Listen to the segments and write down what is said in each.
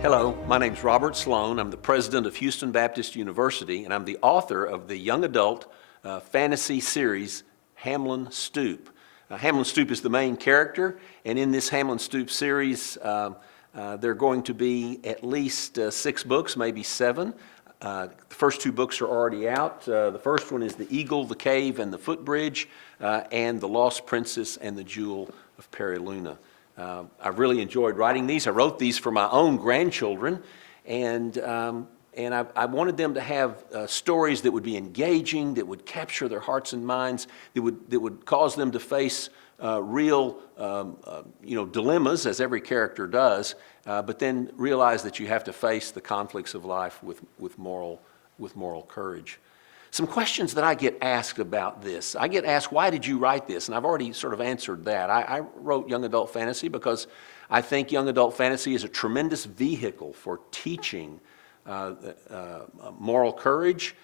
Hello, my name's Robert Sloan. I'm the president of Houston Baptist University, and I'm the author of the young adult fantasy series, Hamelin Stoop. Hamelin Stoop is the main character, and in this Hamelin Stoop series, there are going to be at least 6 books, maybe 7. The first 2 books are already out. The first one is The Eagle, the Cave, and the Footbridge, and The Lost Princess and the Jewel of Periluna. I've really enjoyed writing these. I wrote these for my own grandchildren, and I wanted them to have stories that would be engaging, that would capture their hearts and minds, that would cause them to face real dilemmas, as every character does, but then realize that you have to face the conflicts of life with moral courage. Some questions that I get asked about this. I get asked, why did you write this? And I've already sort of answered that. I wrote young adult fantasy because I think young adult fantasy is a tremendous vehicle for teaching moral courage,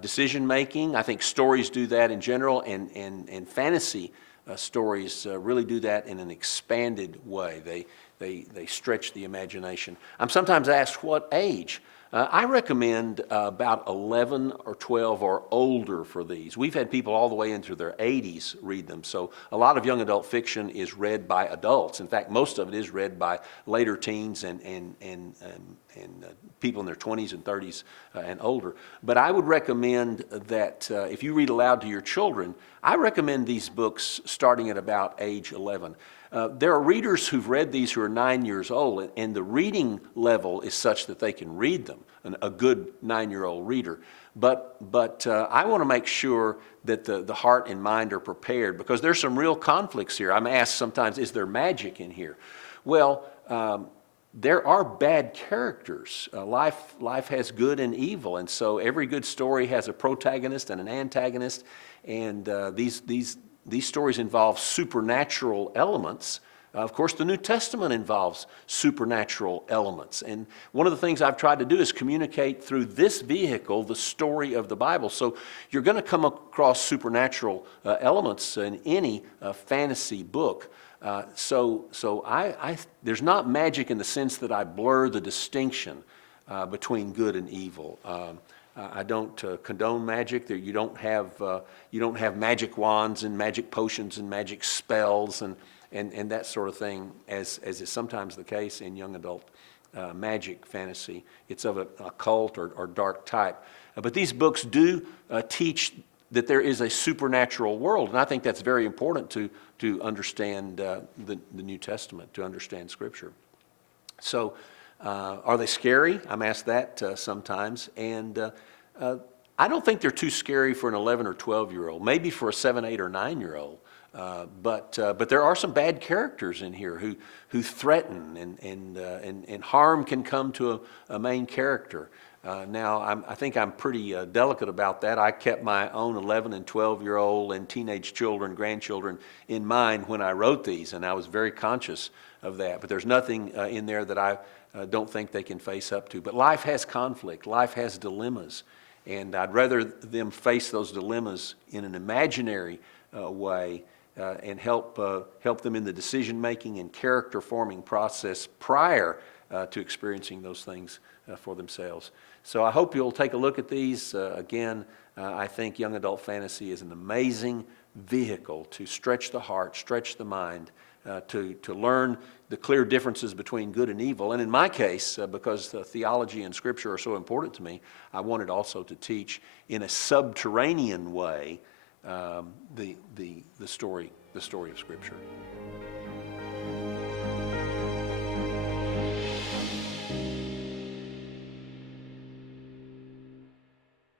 decision making. I think stories do that in general, and fantasy stories really do that in an expanded way. They stretch the imagination. I'm sometimes asked what age. I recommend about 11 or 12 or older for these. We've had people all the way into their 80s read them, so a lot of young adult fiction is read by adults. In fact, most of it is read by later teens and people in their 20s and 30s and older. But I would recommend that if you read aloud to your children, I recommend these books starting at about age 11. There are readers who've read these who are 9 years old, and the reading level is such that they can read them, a good 9-year-old reader. But I want to make sure that the heart and mind are prepared, because there's some real conflicts here. I'm asked sometimes, is there magic in here? Well, there are bad characters. Life has good and evil, and so every good story has a protagonist and an antagonist, and these stories involve supernatural elements. Of course, the New Testament involves supernatural elements. And one of the things I've tried to do is communicate through this vehicle the story of the Bible. So you're going to come across supernatural elements in any fantasy book. So there's not magic in the sense that I blur the distinction between good and evil. I don't condone magic. You don't have magic wands and magic potions and magic spells and that sort of thing, as is sometimes the case in young adult magic fantasy. It's of a occult or dark type. But these books do teach that there is a supernatural world, and I think that's very important to understand the New Testament, to understand Scripture. So, are they scary? I'm asked that sometimes, and I don't think they're too scary for an 11 or 12-year-old, maybe for a 7, 8, or 9-year-old. But there are some bad characters in here who threaten, and harm can come to a main character. Now, I think I'm pretty delicate about that. I kept my own 11 and 12-year-old and teenage children, grandchildren in mind when I wrote these, and I was very conscious of that. But there's nothing in there that I don't think they can face up to. But life has conflict. Life has dilemmas. And I'd rather them face those dilemmas in an imaginary way and help them in the decision-making and character-forming process prior to experiencing those things for themselves. So I hope you'll take a look at these. Again, I think young adult fantasy is an amazing vehicle to stretch the heart, stretch the mind, to learn the clear differences between good and evil. And in my case, because theology and Scripture are so important to me, I wanted also to teach in a subterranean way the story of Scripture.